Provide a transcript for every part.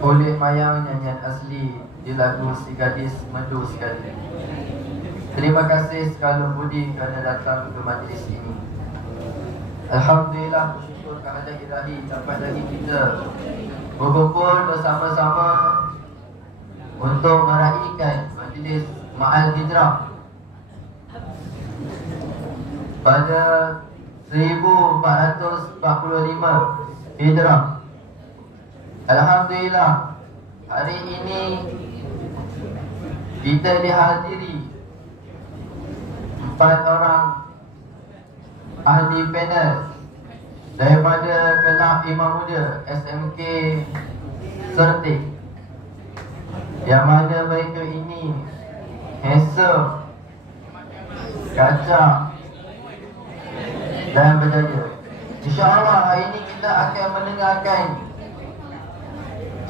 oleh Mayang nyanyian asli di lagu Si Gadis Merdu Sekali. Terima kasih sekalian budi kerana datang ke majlis ini. Alhamdulillah, bersyukur kehadirat ilahi dapat lagi kita berkumpul bersama-sama untuk meraihkan majlis Ma'al Hijrah pada 1445 Hijrah. Alhamdulillah, hari ini kita dihadiri 4 orang ahli panel daripada Kelab Imam Muda SMK Sertik, yang mana mereka ini handsome, kacak dan berjaya. InsyaAllah hari ini kita akan mendengarkan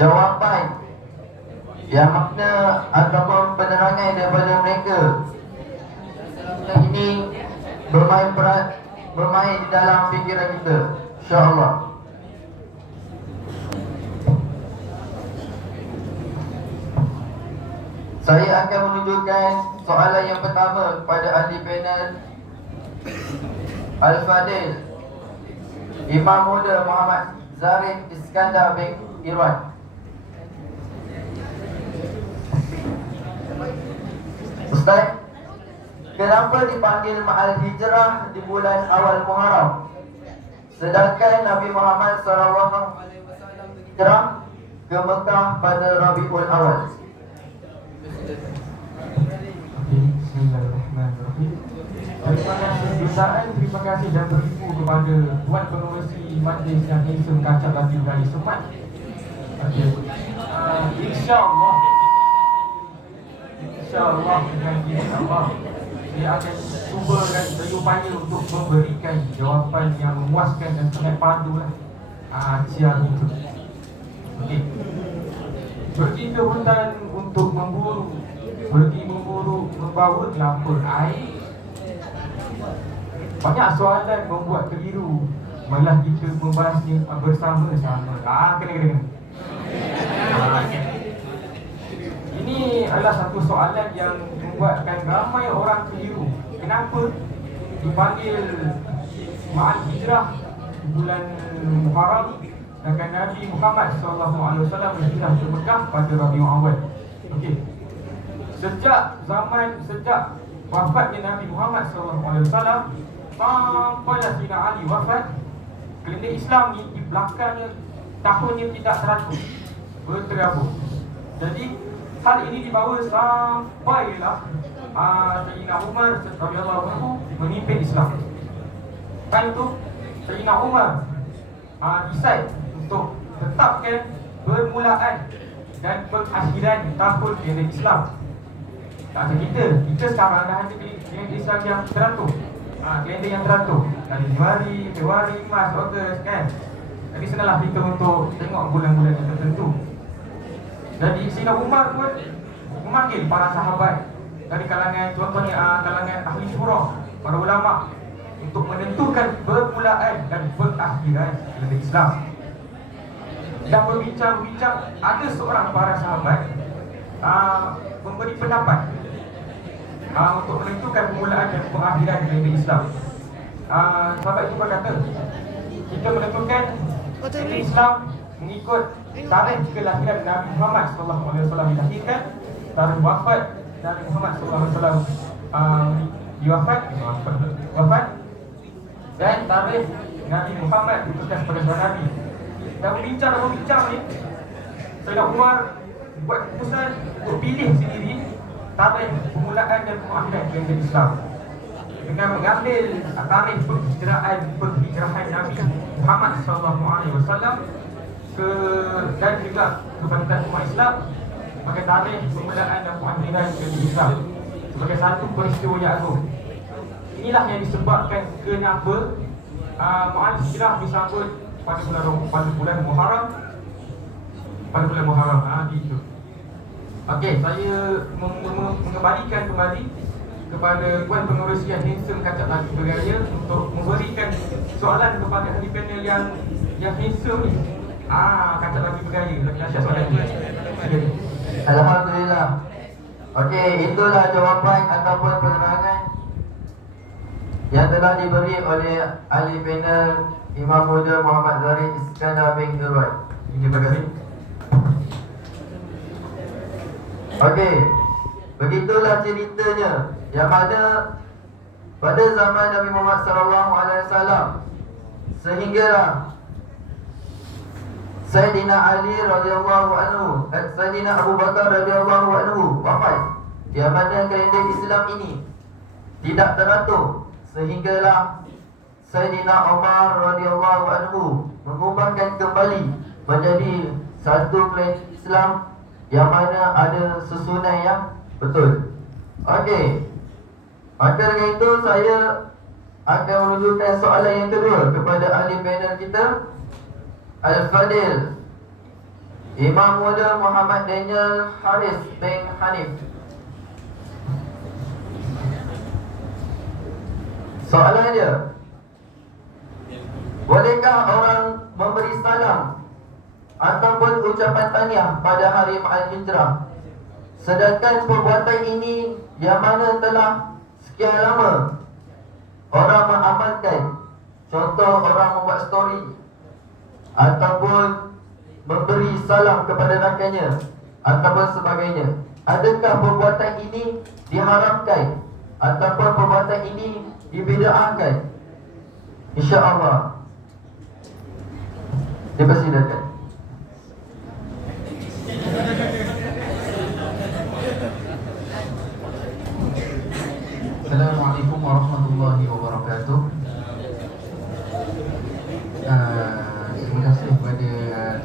jawapan yang makna ataupun penerangan daripada mereka. Ini bermain di dalam fikiran kita, insyaAllah. Saya akan menunjukkan soalan yang pertama kepada ahli panel Al-Fadil Imam Muda Muhammad Zarif Iskandar bin Irwan. Ustaz, kenapa dipanggil Ma'al Hijrah di bulan awal Muharram, sedangkan Nabi Muhammad SAW hijrah ke Mekah pada Rabiul Awal? Bismillahirrahmanirrahim. Terima kasih Ustaz, terima kasih dan beribu kepada Tuan Pengerusi Majlis yang handsome kacak lagi dari Semat. InsyaAllah dengan insyaAllah dia akan cuba dan berupaya untuk memberikan jawapan yang memuaskan dan sangat padulah siang itu. Okey. Pergi ke hutan untuk memburu, pergi memburu membawa kelapa air. Banyak soalan membuat keliru, malah kita membahasnya bersama-sama. Kena. Ini adalah satu soalan yang membuatkan ramai orang keliru. Kenapa dipanggil Ma'al Hijrah di bulan Muharram, sedangkan Nabi Muhammad SAW berhijrah ke Mekah pada Rabiul Awal? Okey. Sejak wafatnya Nabi Muhammad SAW sampailah Sayyidina Ali wafat, kalender Islam ni di belakangnya tahunnya tidak 100 berterabur. Jadi hal ini dibawa sampailah Sayyidina Umar radhiyallahu anhu memimpin Islam. Kan itu Sayyidina Umar decide untuk tetapkan permulaan dan pengakhiran tahun kalender Islam. Tak ada kita sekarang dah ada kalender Islam yang teratur. Kalender yang teratur dari Januari, Februari, Mac, Ogos kan. Jadi senanglah kita untuk tengok bulan-bulan yang tertentu. Jadi Sayyidina Umar pun memanggil para sahabat dari kalangan, contohnya kalangan ahli syura, para ulama, untuk menentukan permulaan dan perakhiran kalender Islam. Dan berbincang-bincang, ada seorang para sahabat memberi pendapat untuk menentukan permulaan dan perakhiran kalender Islam. Sahabat itu berkata, kita menentukan kalender Islam mengikut tarikh kelahiran Nabi Muhammad SAW dilahirkan, tarikh wafat Nabi Muhammad SAW wafat, dan tarikh Nabi Muhammad diutuskan kepada seorang Nabi. Dan berbincang ni, Sayyidina Umar buat keputusan untuk pilih sendiri tarikh permulaan dan perakhiran kalender Islam dengan mengambil tarikh penghijrahan Nabi Muhammad SAW dan juga kebangkitan umat Islam, maka tarikh permulaan dan perakhiran kalender Islam sebagai satu peristiwa yang agung. Inilah yang disebabkan kenapa Ma'al Hijrah disambut pada bulan Muharram. Gitu. Okey, saya mengembalikan kembali kepada Tuan Pengerusi yang handsome kacak lagi bergaya untuk memberikan soalan kepada ahli panel yang handsome ni. Kancah lagi bergaya, lagi dahsyat soalan ni. Okay. Alhamdulillah. Okey, itulah jawapan ataupun penerangan yang telah diberi oleh ahli panel Imam Muda Muhammad Zarif Iskandar bin Durwai. Terima kasih. Okey, begitulah ceritanya yang mana pada zaman Nabi Muhammad SAW sehinggalah Sayyidina Ali radhiyallahu anhu dan Sayyidina Abu Bakar radhiyallahu anhu wafat, yang mana kalender Islam ini tidak teratur sehinggalah Sayyidina Umar radhiyallahu anhu mengubahkan kembali menjadi satu kalender Islam yang mana ada susunan yang betul. Okey, maka dengan itu saya akan merujukan soalan yang kedua kepada ahli panel kita, Al-Fadil Imam Muda Muhammad Daniel Haris bin Hanif. Soalan dia, bolehkah orang memberi salam ataupun ucapan tahniah pada hari Ma'al Hijrah, sedangkan perbuatan ini yang mana telah sekian lama orang mengamalkan, contoh orang membuat story ataupun memberi salam kepada rakannya ataupun sebagainya. Adakah perbuatan ini diharamkan ataupun perbuatan ini dibid'ahkan? InsyaAllah dipersilakan. Assalamualaikum warahmatullahi wabarakatuh. Terima kasih kepada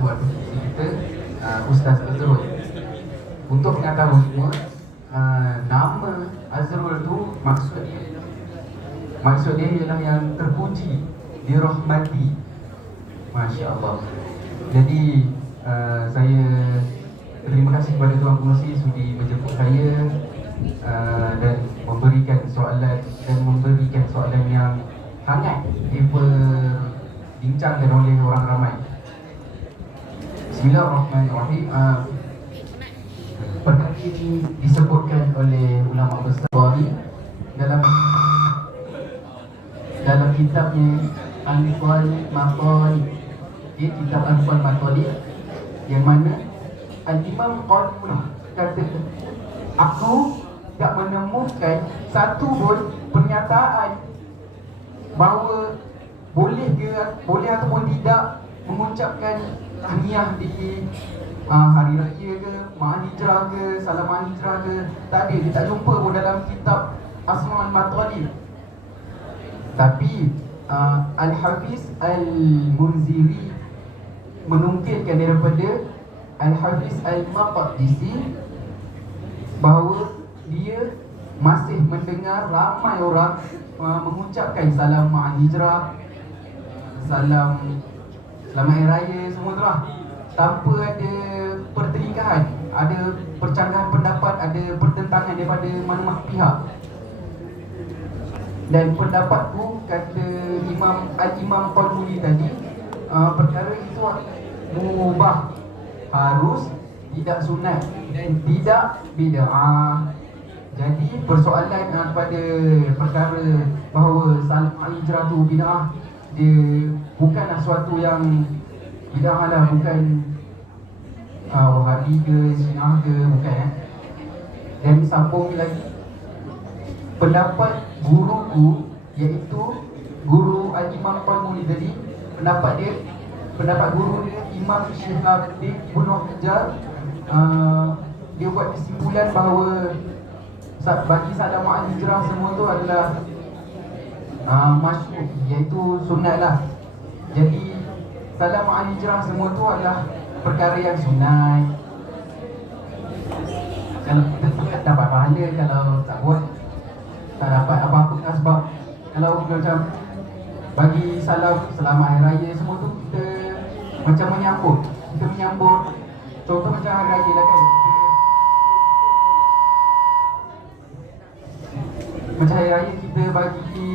tuan pengurusi kita, Ustaz Azrul. Untuk mengetahui semua, nama Azrul tu maksud dia ialah yang terpuji, dirahmati. Masya Allah. Jadi saya terima kasih kepada tuan pengurusi sudi menjemput saya dan memberikan soalan yang hangat diperbincangkan oleh orang ramai. Bismillahirrahmanirrahim. Perkara ini disebutkan oleh ulama besar dalam kitabnya Al-Fal Matali, kitab Al-Fal Matali, yang mana Al-Imam Qarni kata, aku tak menemukan satu pun pernyataan bahawa boleh ataupun tidak mengucapkan tahniah di hari raya ke, Ma'al Hijrah ke, salam Ma'al Hijrah ke. Tak ada, dia tak jumpa pun dalam kitab Asma' al-Matalib. Tapi Al-Hafiz Al-Munziri menukilkan daripada Al-Hafiz Al-Maqdisi bahawa dia masih mendengar ramai orang mengucapkan salam Ma'al Hijrah, salam selamat hari raya, semua tu lah, tanpa ada pertelingkahan, ada percanggahan pendapat, ada pertentangan daripada mana-mana pihak. Dan pendapatku, kata Al-Imam Qadmuli tadi, perkara itu mubah, harus, tidak sunat dan tidak bid'ah. Jadi persoalan pada perkara bahawa salam Al-Hijrah tu bid'ah, dia bukanlah suatu yang bid'ah lah, bukan Wahabi ke, Syiah ke, bukan. Dan sambung lagi, pendapat guruku, iaitu guru Al-Imam Qadmuli tadi, pendapat guru dia Imam Syihabuddin Ibnu Hajar, dia buat kesimpulan bahawa bagi salam Ma'al Hijrah semua tu adalah masyruh, iaitu sunat lah. Jadi salam Ma'al Hijrah semua tu adalah perkara yang sunat. Kalau kita buat dapat pahala, kalau tak buat tak dapat apa-apa. Sebab kalau macam bagi salam selamat hari raya semua tu, kita macam menyambut, contoh macam hari raya lah kan, macam hari raya kita bagi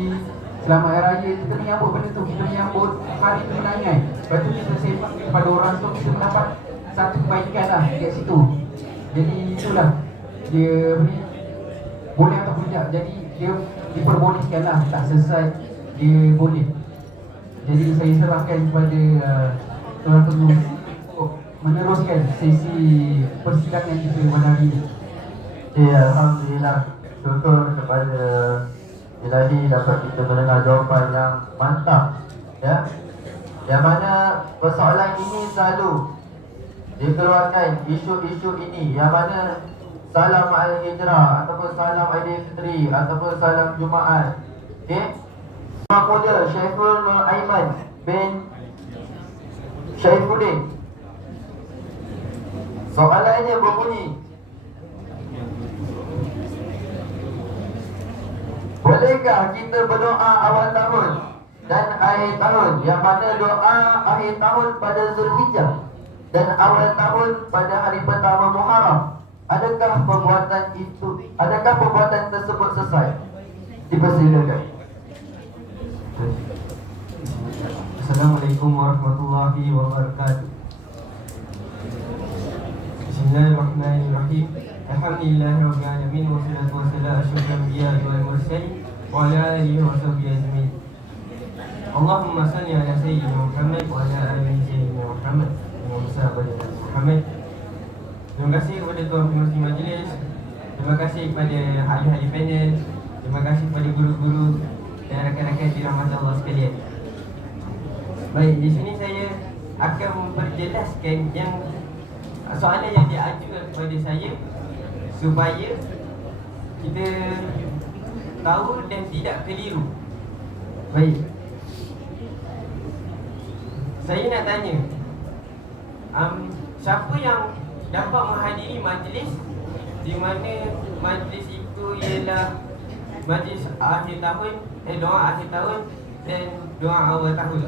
selamat hari raya, kita menyambut benda tu, kita menyambut hari kemenangan. Lepas tu kita sembang kepada orang tu, kita mendapat satu kebaikan lah kat situ. Jadi itulah dia ni boleh atau tidak. Jadi dia diperbolehkan lah, tak selesai dia boleh. Jadi saya serahkan kepada Tuan Tengku untuk meneruskan sesi persidangan kita pada hari ini. Alhamdulillah, syukur kepada Ilahi dapat kita mendengar jawapan yang mantap, ya. Yang mana persoalan ini selalu dikeluarkan, isu-isu ini, yang mana salam al-hijrah ataupun salam Aidilfitri ataupun salam Jumaat. Okey. Yang Mulia Syaiful Nur Aiman bin Syaifuddin. Soalannya berbunyi, bolehkah kita berdoa awal tahun dan akhir tahun, yang mana doa akhir tahun pada Zulhijjah dan awal tahun pada hari pertama Muharram? Adakah perbuatan tersebut sesuai? Dipersilakan. Assalamualaikum warahmatullahi wabarakatuh. Bismillahirrahmanirrahim. Alhamdulillahirabbil alamin wassalatu wassalamu ala asyrafil anbiya'i wal mursalin wa ala alihi wa sahbihi ajmain. Allahumma salli ala sayyidina Muhammad wa ala ali sayyidina Muhammad wa ala Muhammad. Terima kasih kepada tuan pengerusi majlis. Terima kasih kepada ahli-ahli panel. Terima kasih kepada guru-guru dan rakan-rakan dirahmati Allah sekalian. Baik, di sini saya akan memperjelaskan yang soalan yang diajukan kepada saya supaya kita tahu dan tidak keliru. Baik, saya nak tanya, siapa yang dapat menghadiri majlis di mana majlis itu ialah majlis akhir tahun, doa akhir tahun dan doa awal tahun,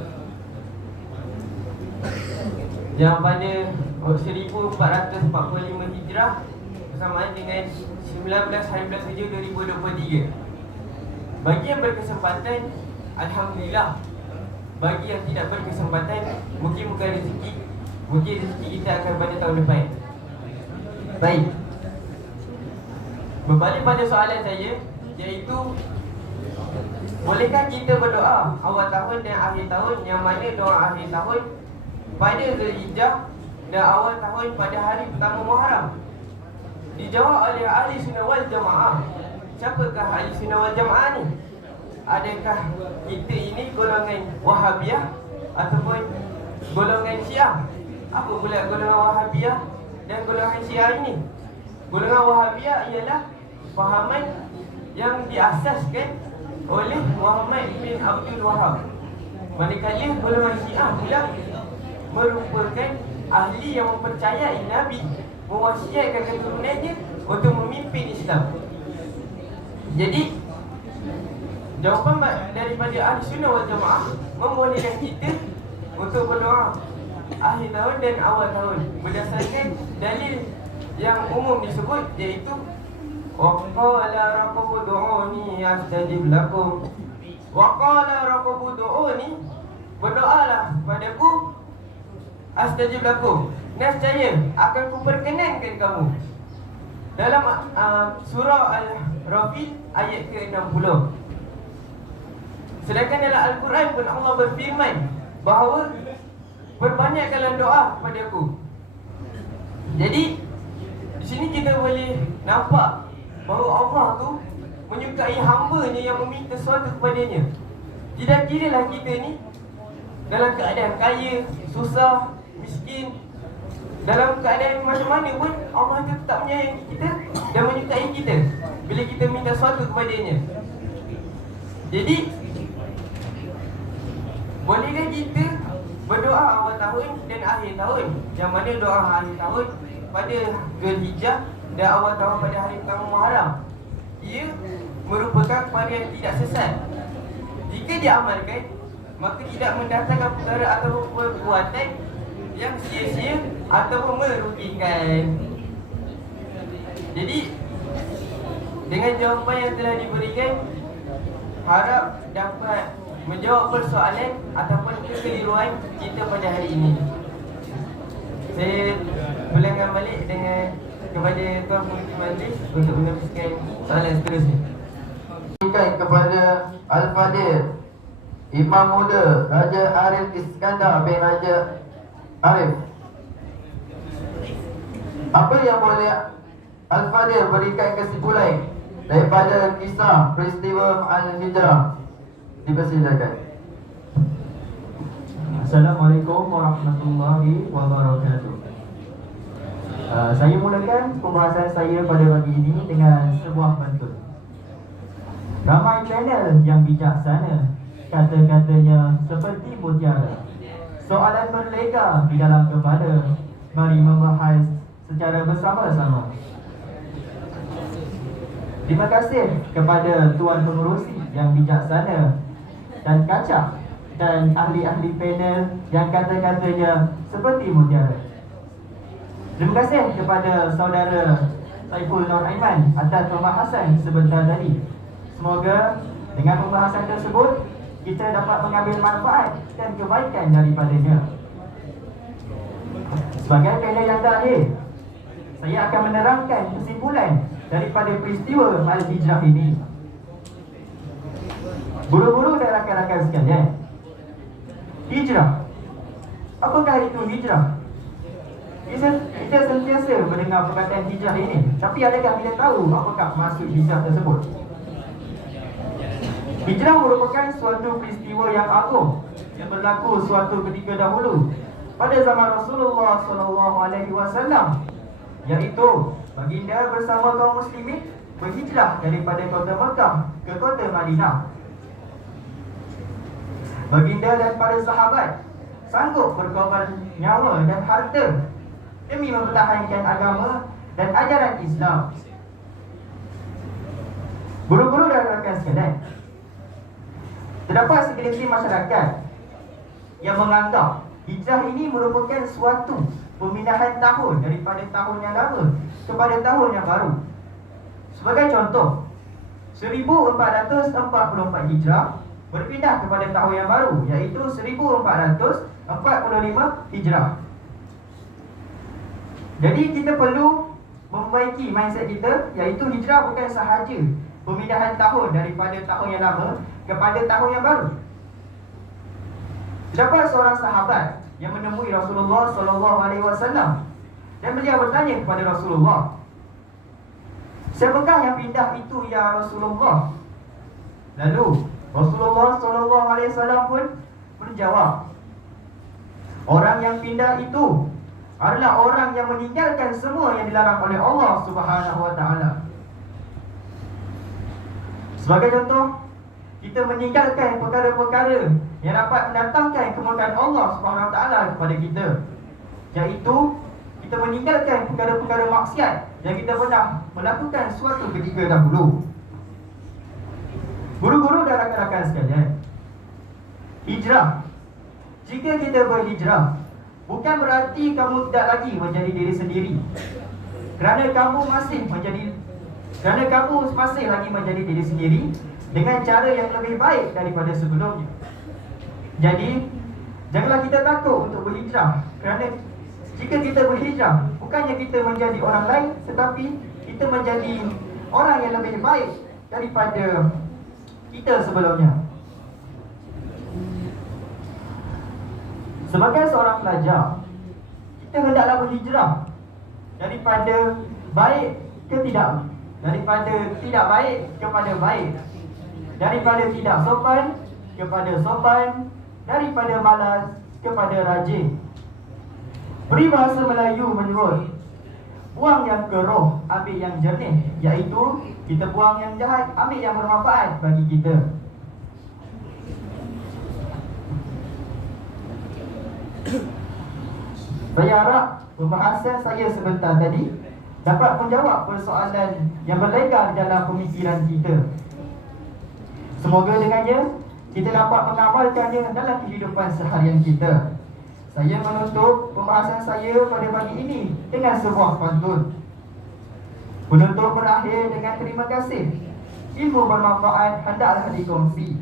yang pada 1445 Hijrah bersamaan dengan 19 hari bulan 7 2023. Bagi yang berkesempatan, alhamdulillah. Bagi yang tidak berkesempatan, mungkin bukan rezeki, mungkin rezeki kita akan pada tahun depan. Baik, berbalik pada soalan saya, iaitu bolehkah kita berdoa awal tahun dan akhir tahun, yang mana doa akhir tahun pada Zulhijjah dan awal tahun pada hari pertama Muharram? Dijawab oleh ahli sunnah wal jamaah. Siapakah ahli sunnah wal jamaah ni? Adakah kita ini golongan Wahabiyah ataupun golongan Syiah? Apa pula golongan Wahabiyah dan golongan Syiah ini? Golongan Wahabiyah ialah fahaman yang diasaskan oleh Muhammad bin Abdul Wahab. Manakala golongan Syiah pula merupakan ahli yang mempercayai Nabi mewasiatkan keturunannya untuk memimpin Islam. Jadi jawapan daripada ahli sunnah wal jamaah membolehkan kita untuk berdoa akhir tahun dan awal tahun berdasarkan dalil yang umum disebut, iaitu waqala rabbukum ud'uni astajib lakum. Waqala rabbukum ud'uni, berdoalah padaku, astajib lakum, nescaya akan kuperkenankan kamu. Dalam surah Al-Rafil ayat ke-60. Sedangkan dalam Al-Quran pun Allah berfirman bahawa perbanyakkanlah doa kepada aku. Jadi di sini kita boleh nampak bahawa Allah tu menyukai hamba-Nya yang meminta sesuatu kepadanya. Tidak kiralah kita ni dalam keadaan kaya, susah, miskin, dalam keadaan macam mana pun Allah tu tetap menyayangi kita dan menyukai kita bila kita minta sesuatu kepadanya. Jadi bolehkah kita berdoa awal tahun dan akhir tahun, yang mana doa akhir tahun pada Zulhijjah dan awal tahun pada hari pertama Muharram? Ia merupakan perkara yang tidak sesat. Jika diamalkan, maka tidak mendatangkan perkara atau perbuatan yang sia-sia ataupun merugikan. Jadi dengan jawapan yang telah diberikan, harap dapat menjawab persoalan ataupun kekeliruan kita pada hari ini. Saya pulangkan balik dengan kepada Tuan Penghujung Majlis untuk meneruskan soalan seterusnya. Berikan kepada Al-Fadil Imam Muda Raja Arif Iskandar bin Raja Arif. Apa yang boleh Al-Fadil berikan kesimpulan daripada kisah peristiwa Al-Hijrah? Dipersilakan. Assalamualaikum warahmatullahi wabarakatuh. Saya mulakan pembahasan saya pada pagi ini dengan sebuah pantun. Ramai panel yang bijaksana, kata-katanya seperti mutiara. Soalan berlega di dalam kepala, mari membahas secara bersama-sama. Terima kasih kepada Tuan Pengerusi yang bijaksana dan kacak, dan ahli-ahli panel yang kata-katanya seperti mutiara. Terima kasih kepada saudara Saiful Nur Aiman atas pembahasan sebentar tadi. Semoga dengan pembahasan tersebut kita dapat mengambil manfaat dan kebaikan daripadanya. Sebagai panel yang terakhir, saya akan menerangkan kesimpulan daripada peristiwa Al-Hijrah ini. Guru-guru dan rakan-rakan sekalian, hijrah. Apakah itu hijrah? Kita sentiasa mendengar perkataan hijrah ini, tapi adakah kita tahu apakah maksud hijrah tersebut? Hijrah merupakan suatu peristiwa yang agung yang berlaku suatu ketika dahulu pada zaman Rasulullah SAW, iaitu baginda bersama kaum muslimin berhijrah daripada kota Mekah ke kota Madinah. Baginda dan para sahabat sanggup berkorban nyawa dan harta demi mempertahankan agama dan ajaran Islam. Guru-guru dan rakan sekalian, terdapat segelintir masyarakat yang menganggap hijrah ini merupakan suatu pemindahan tahun daripada tahun yang lama kepada tahun yang baru. Sebagai contoh, 1444 Hijrah berpindah kepada tahun yang baru, iaitu 1445 Hijrah. Jadi kita perlu memperbaiki mindset kita, iaitu hijrah bukan sahaja pemindahan tahun daripada tahun yang lama kepada tahun yang baru. Terdapat seorang sahabat yang menemui Rasulullah SAW dan beliau bertanya kepada Rasulullah, "Siapakah yang pindah itu ya Rasulullah?" Lalu Rasulullah SAW pun menjawab, "Orang yang pindah itu adalah orang yang meninggalkan semua yang dilarang oleh Allah Subhanahu wa taala." Sebagai contoh, kita meninggalkan perkara-perkara yang dapat mendatangkan kemurkaan Allah Subhanahu wa taala kepada kita, iaitu kita meninggalkan perkara-perkara maksiat yang kita pernah melakukan suatu ketika dahulu. Guru-guru dan rakan-rakan sekalian, hijrah, jika kita berhijrah, bukan berarti kamu tidak lagi menjadi diri sendiri, kerana kamu masih lagi menjadi diri sendiri dengan cara yang lebih baik daripada sebelumnya. Jadi, janganlah kita takut untuk berhijrah, kerana jika kita berhijrah, bukannya kita menjadi orang lain, tetapi kita menjadi orang yang lebih baik daripada kita sebelumnya. Sebagai seorang pelajar, kita hendaklah berhijrah daripada baik ke tidak, daripada tidak baik kepada baik, daripada tidak sopan kepada sopan, daripada malas kepada rajin. Peribahasa Melayu menyebut, buang yang keruh, ambil yang jernih, iaitu kita buang yang jahat, ambil yang bermanfaat bagi kita. Saya harap pembahasan saya sebentar tadi dapat menjawab persoalan yang berlegar dalam pemikiran kita. Semoga dengannya kita dapat mengamalkannya dalam kehidupan seharian kita. Saya menutup pembahasan saya pada pagi ini dengan sebuah pantun. Penutup berakhir dengan terima kasih. Ilmu bermanfaat hendaklah dikongsi.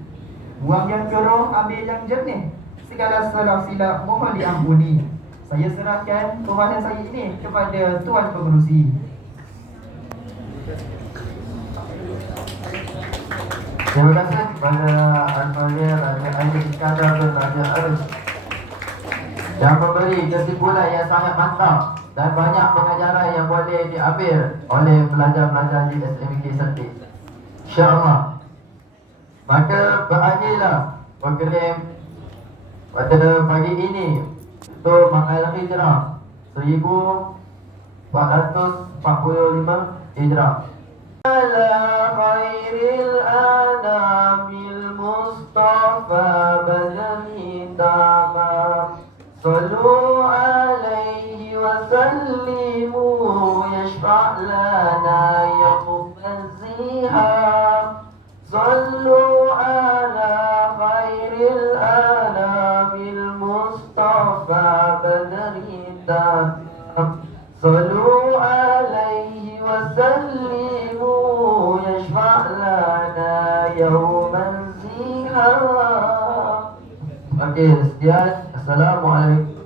Buang yang keruh, ambil yang jernih. Segala salah silap mohon diampuni. Saya serahkan permohonan saya ini kepada Tuan Pengerusi. Terima kasih kepada Al-Fadhil Al-Aini Iskandar bin Raja Arif yang memberi kesimpulan yang sangat mantap dan banyak pengajaran yang boleh diambil oleh pelajar-pelajar di SMK Sertis. InsyaAllah. Maka berakhirlah program pada pagi ini untuk Mengail Hijrah 1445 Hijrah. Ala khairil anamil Mustafa badani tamam Sallu alaihi wa sallimu yashfa' lana yawman ziham Sallu ala khairil anamil Mustafa badani tamam Sallu alaihi wa sallimu yashfa' lana yawman ziham. Okey, sekian. Assalamualaikum.